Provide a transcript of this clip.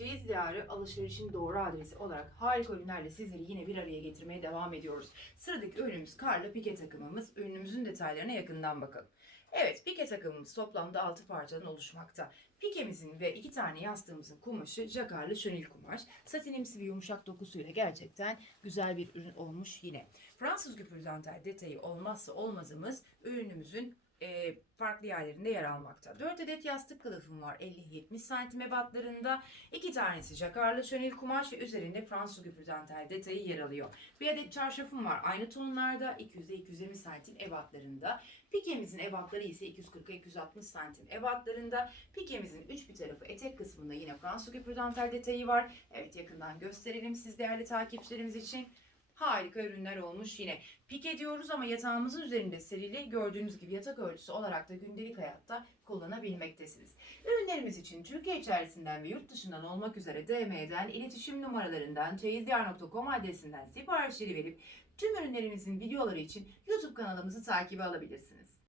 Çeyiz Diyarı alışverişin doğru adresi olarak harika ürünlerle sizleri yine bir araya getirmeye devam ediyoruz. Sıradaki ürünümüz karlı pike takımımız. Ürünümüzün detaylarına yakından bakalım. Evet, pike takımımız toplamda 6 parçadan oluşmakta. Pikemizin ve iki tane yastığımızın kumaşı jakarlı şönil kumaş. Satinimsi bir yumuşak dokusuyla gerçekten güzel bir ürün olmuş yine. Fransız güpür dantel detayı olmazsa olmazımız ürünümüzün e, farklı yerlerinde yer almakta. 4 adet yastık kılıfım var 50-70 santim ebatlarında. 2 tanesi jakarlı şönil kumaş ve üzerinde Fransız güpür dantel detayı yer alıyor. Bir adet çarşafım var aynı tonlarda 200-220 santim ebatlarında. Pikemizin ebatları ise 240-260 santim ebatlarında. Pikemizin üç bir tarafı etek kısmında yine Fransız güpür dantel detayı var. Evet yakından gösterelim siz değerli takipçilerimiz için. Harika ürünler olmuş yine. Pike diyoruz ama yatağımızın üzerinde serili gördüğünüz gibi yatak örtüsü olarak da gündelik hayatta kullanabilmektesiniz. Ürünlerimiz için Türkiye içerisinden ve yurt dışından olmak üzere DM'den, iletişim numaralarından, çeyizdiyar.com adresinden siparişleri verip tüm ürünlerimizin videoları için YouTube kanalımızı takibe alabilirsiniz.